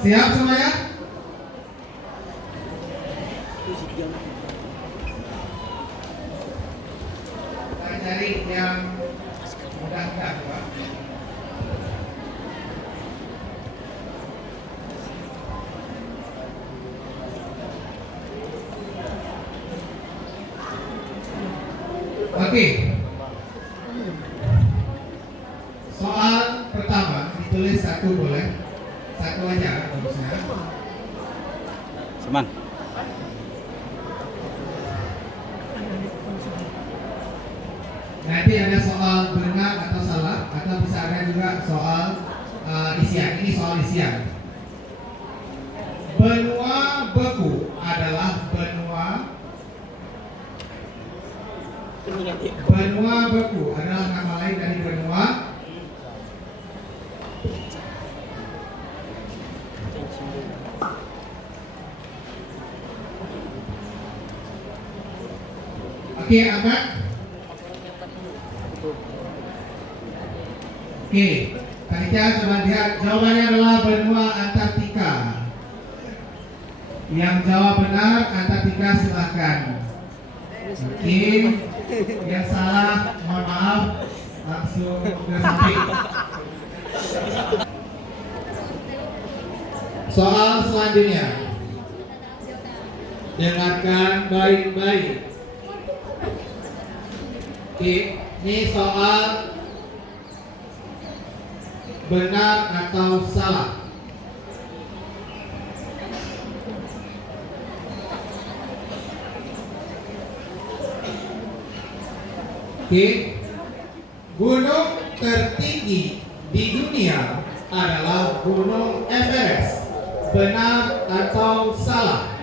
Siap semuanya? Kita cari yang mudah-mudah, Pak. Oke. Soal pertama ditulis satu boleh? Satu aja bagusnya. Seman. Nanti ada soal benar atau salah, atau bisa ada juga soal isian. Ini soal isian. Benua beku adalah benua beku adalah nama lain dari benua Oke, Ahmad. Oke, panitia coba lihat jawabannya adalah benua Antartika. Yang jawab benar Antartika silahkan. Oke, yang salah mohon maaf, langsung ke samping. Soal selanjutnya, dengarkan baik-baik. Oke, ini soal benar atau salah. Oke, gunung tertinggi di dunia adalah Gunung Everest. Benar atau salah?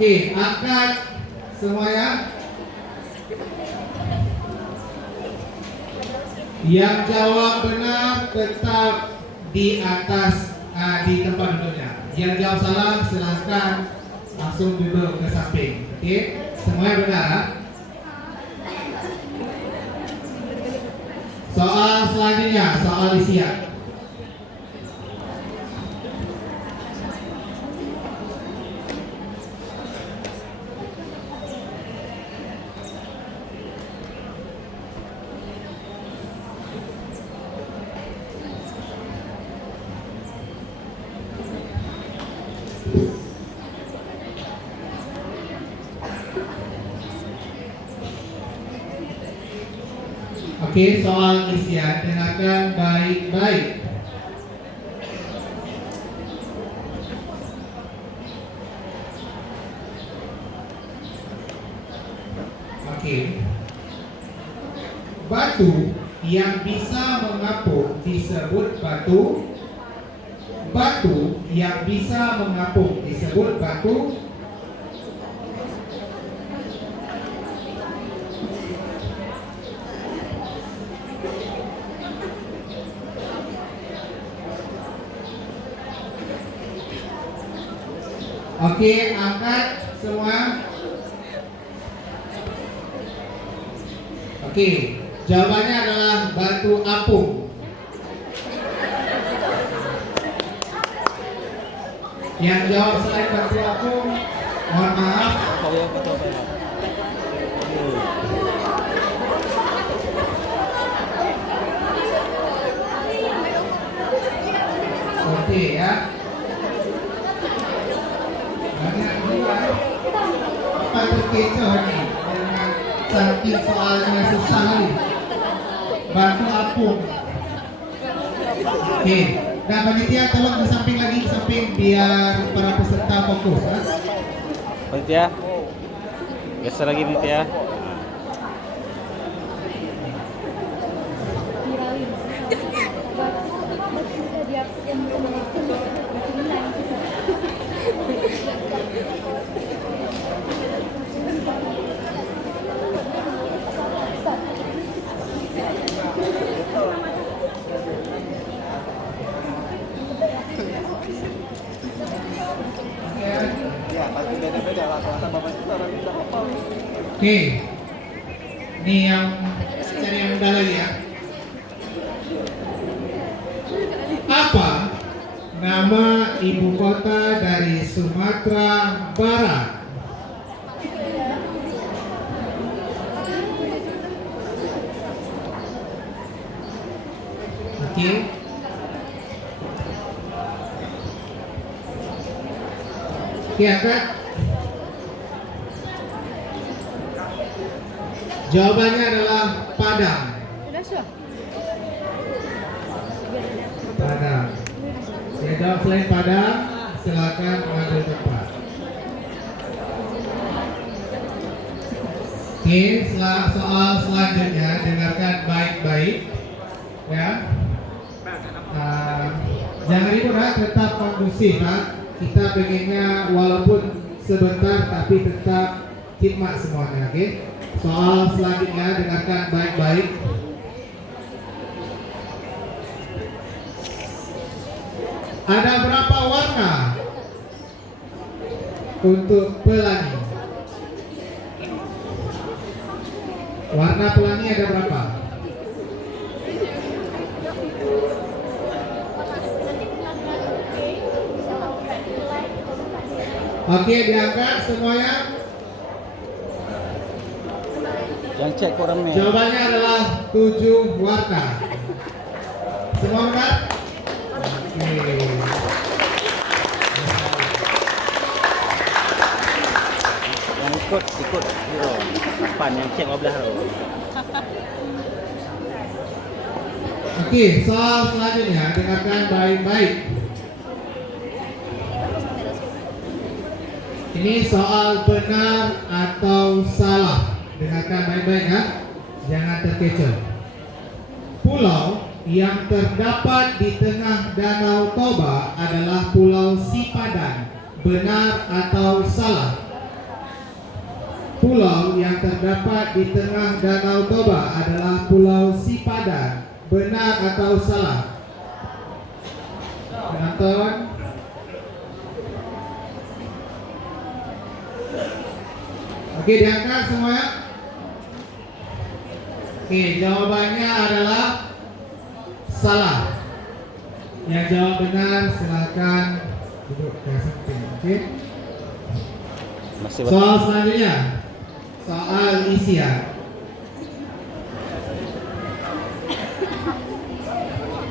Oke, angkat semuanya. Yang jawab benar tetap di atas di tempat duduknya. Yang jawab salah silahkan langsung duduk ke samping. Oke, semuanya benar. Soal selanjutnya, soal isian. Oke, soal isian dengarkan baik-baik. Oke. Batu yang bisa mengapung disebut batu. Batu yang bisa mengapung disebut batu. Oke, angkat semua. Oke, jawabannya adalah batu apung. Yang jawab selain batu apung, mohon maaf. Oke ya. Banyak juga patut kecoh nih dengan saking soalnya susah nih. Batu apung. Oke, nah panitia tolong ke samping lagi, ke samping biar para peserta fokus. Panitia, geser lagi panitia. Oke, ini yang cari yang mudah lagi ya. Apa nama ibu kota dari Sumatera Barat? Oke. Oke, angkat. Jawabannya adalah Padang. Padang. Ya, jawab selain Padang, silakan mengambil tempat. Oke, soal selanjutnya dengarkan baik-baik, ya. Jangan ribut, tetap kondusif, kita pengennya walaupun sebentar tapi tetap khidmat semuanya, oke? Soal selanjutnya dengarkan baik-baik. Ada berapa warna untuk pelangi? Warna pelangi ada berapa? Oke, diangkat semuanya. Yang cek kok rame. Jawabannya adalah 7 warna. Semua benar? Oke. Yang ikut. Yo. 8 yang cek 12 tu. Oke, soal selanjutnya dengarkan baik-baik. Ini soal benar atau salah. Dengarkan baik-baik, ya. Jangan terkecoh. Pulau yang terdapat di tengah Danau Toba adalah Pulau Sipadan. Benar atau salah? Pulau yang terdapat di tengah Danau Toba adalah Pulau Sipadan. Benar atau salah? Penonton. Oke, diangkat semuanya. Oke, jawabannya adalah salah. Yang jawab benar silakan duduk ke samping. Oke. Masih Soal selanjutnya, soal isian.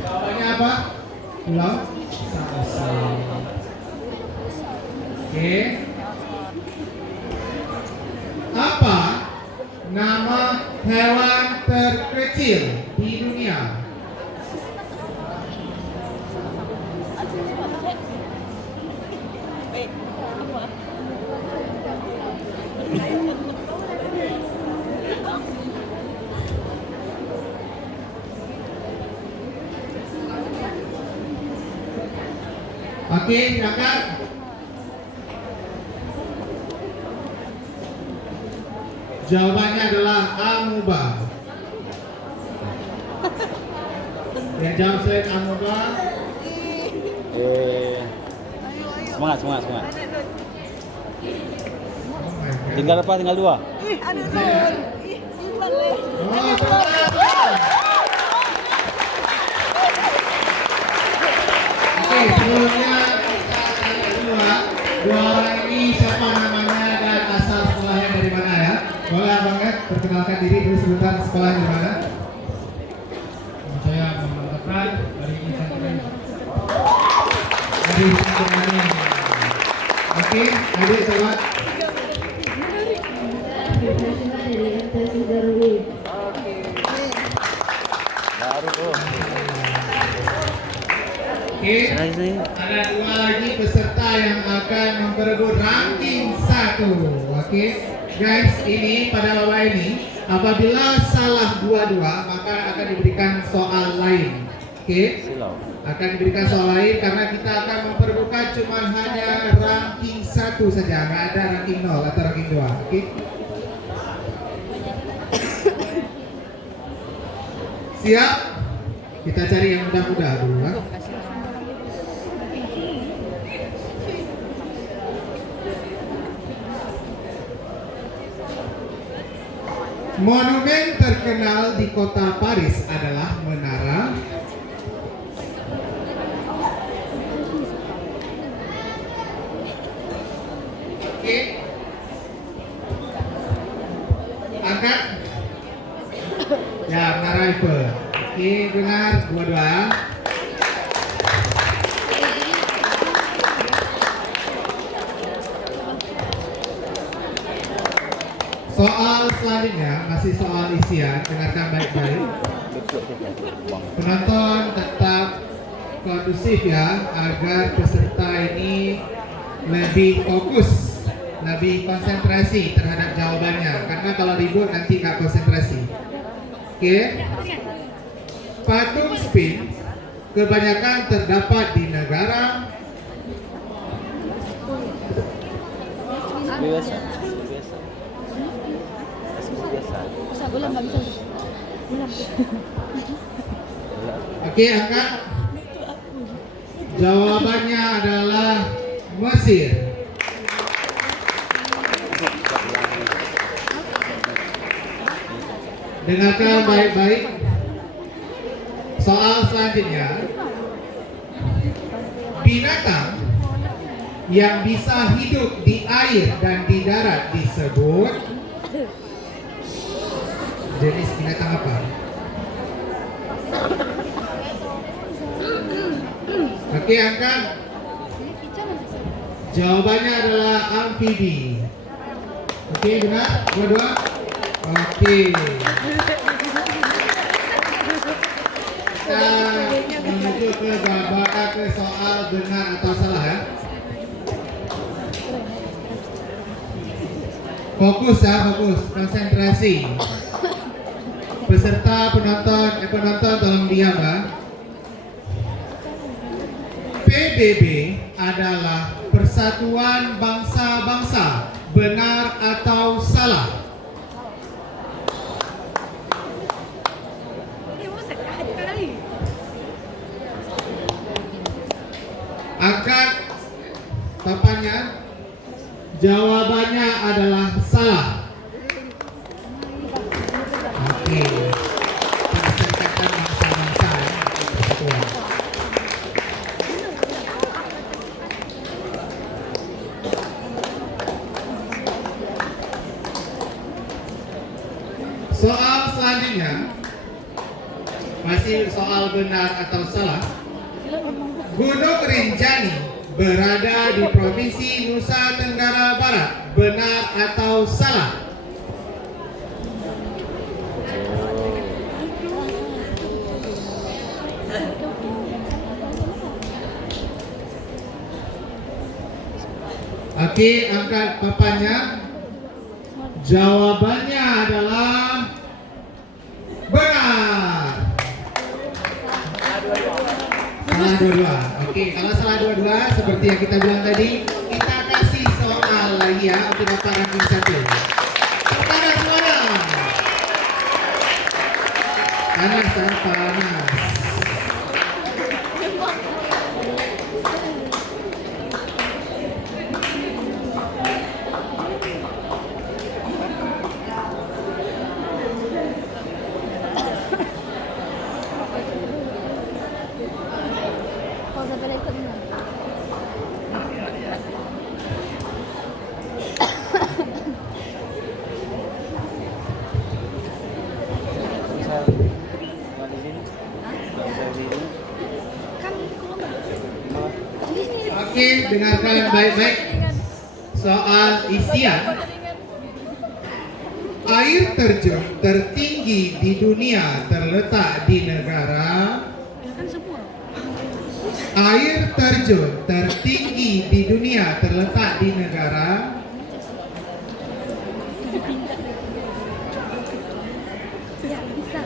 Jawabannya apa? Pulau Samosir. Oke. Apa nama hewan terkecil di dunia? Oke, silakan. Jawabannya adalah amuba. Yang jawab selain amuba. Semangat. Oh my God. Tinggal apa? Tinggal 2. Oh, oke, sebelumnya kita tanya dua orang ini siapa namanya dan asal sekolahnya dari mana ya? Boleh banget perkenalkan diri dulu sebentar, sekolah di mana? Saya Muhammad Afran dari Pesantren. Dari Pesantren. Oke, adik sobat. Baru tu. Oke, ada 2 lagi peserta yang akan memperebut ranking 1. Oke, guys, ini pada bawah ini apabila salah dua-dua maka akan diberikan soal lain. Oke, Silau. akan diberikan soal lain karena kita akan memperebutkan cuma hanya ranking 1 saja, nggak ada ranking 0 atau ranking 2. Oke. Siap? Kita cari yang mudah-mudah dulu ya. Monumen terkenal di kota Paris adalah menara. Oke. Angkat. Ya, menara Eiffel. Oke, dengar dua-dua. Soal selanjutnya masih soal isian, dengarkan baik-baik. Penonton tetap kondusif ya, agar peserta ini lebih fokus, lebih konsentrasi terhadap jawabannya. Karena kalau ribut nanti nggak konsentrasi. Oke? Patung Sphinx kebanyakan terdapat di negara Biasa. Ulang nggak bisa. Ulang. Oke, angkat. Jawabannya adalah Mesir. Dengarkan baik-baik. Soal selanjutnya. Binatang yang bisa hidup di air dan di darat disebut jenis binatang apa? Oke, angkat. Jawabannya adalah amfibi. Oke, benar? Dua-dua? Oke. Kita menuju ke ke soal benar atau salah ya. Fokus ya, fokus. Konsentrasi. Peserta penonton tolong diam ya. PBB adalah Persatuan Bangsa-Bangsa. Benar atau salah? Angkat papannya. Jawabannya adalah salah. Oke. Perserikatan bangsa-bangsa ya. Persatuan. Soal selanjutnya masih soal benar atau salah. Gunung Rinjani berada di Provinsi Nusa Tenggara Barat. Benar atau salah? Oke, angkat papannya. Jawabannya adalah benar. Salah dua-dua. Oke, kalau salah dua-dua seperti yang kita bilang tadi, kita kasih soal lagi ya untuk Bapak ranking 1. Panas semuanya. Panas, panas. Kalau sampai ikut nih. Bisa di sini. Bisa di sini. Kan kalau nggak. Malah. Oke, dengarkan baik-baik. Soal isian. Air terjun tertinggi di dunia terletak di negara. Kan semua. Air terjun tertinggi di dunia terletak di negara. Ya, bisa.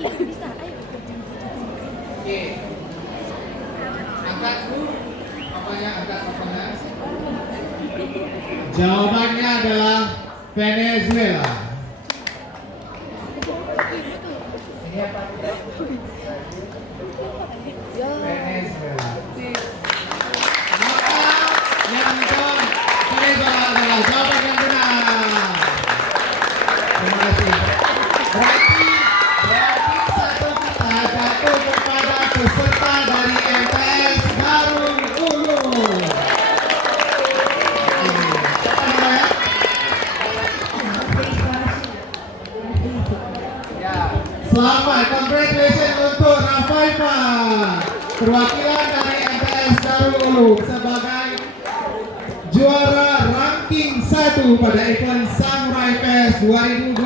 Bisa, ayo. Oke. Angkat apanya? Angkat apanya? Jawabannya adalah Venezuela. Venezuela. Maka yang menjawab Venezuela adalah jawaban yang benar. Terima kasih. perwakilan dari MTS Darul Ulum sebagai juara ranking 1 pada event Samurai Fest 2025.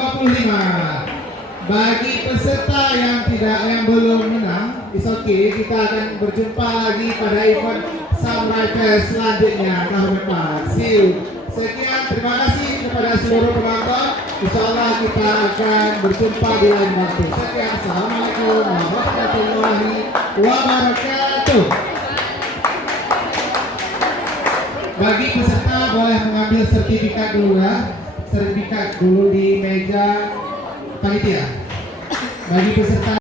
Bagi peserta yang belum menang, it's okay, kita akan berjumpa lagi pada event Samurai Fest selanjutnya tahun depan. See you. Sekian, terima kasih kepada seluruh penonton. Insyaallah kita akan berjumpa di lain waktu. Sekian, assalamualaikum warahmatullahi wabarakatuh. Bagi peserta boleh mengambil sertifikat dulu ya, sertifikat dulu di meja panitia. Bagi peserta